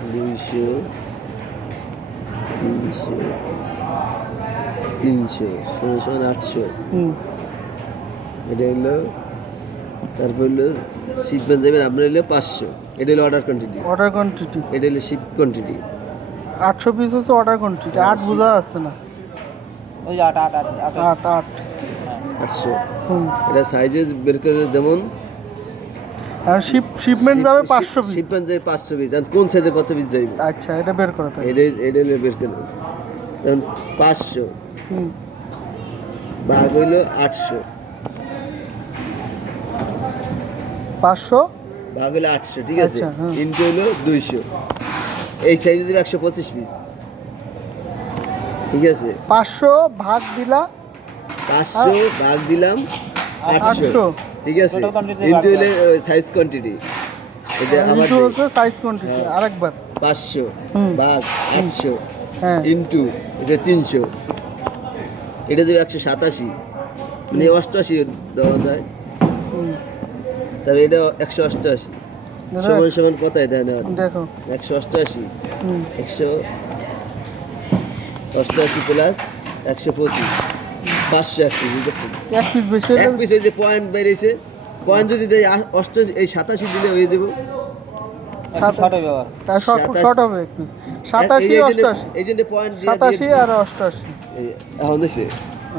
200 300 300 সমান 800 এটা হলো তারপর হলো শিপমেন্ট যাবেন আপনার হলো 500 এটা হলো অর্ডার কোয়ান্টিটি এটা হলো শিপ কোয়ান্টিটি 800 পিস হচ্ছে অর্ডার কোয়ান্টিটি 8 বোঝা যাচ্ছে না ওই 8 800 এটা সাইজে বের করে যেমন আর শিপমেন্ট যাবে 500 পিস শিপমেন্ট যাবে 500 পিস আর কোন সাইজে কত পিস যাবে আচ্ছা এটা বের করতে হবে এটা বের করে যেমন 500 ভাগ হইলো 800 ভাগ হলো 800 ঠিক আছে ইনটু হলো 200 এই সাইজে দিলে 125 পিস ঠিক আছে 500 ভাগ দিলা 500 ভাগ দিলাম 800 ঠিক আছে ইনটু হলে সাইজ কোয়ান্টিটি এটা আবার ইনটু হচ্ছে সাইজ কোয়ান্টিটি আরেকবার 500 ভাগ 800 ইনটু এটা 300 এটা যদি 187 মানে 88 দেওয়া যায় তাহলে এটা 188 সমান সমান কতই দেয় না দেখো 188 188 প্লাস 125 500 এক পিস বেশি এক পিস এই যে পয়েন্ট বেরিয়েছে পয়েন্ট যদি দেয় 88 এই 87 দিলে হয়ে যাবে শর্ট হবে এক পিস 87 88 এই জন্য পয়েন্ট দিয়ে 87 আর 88 এখন দিছে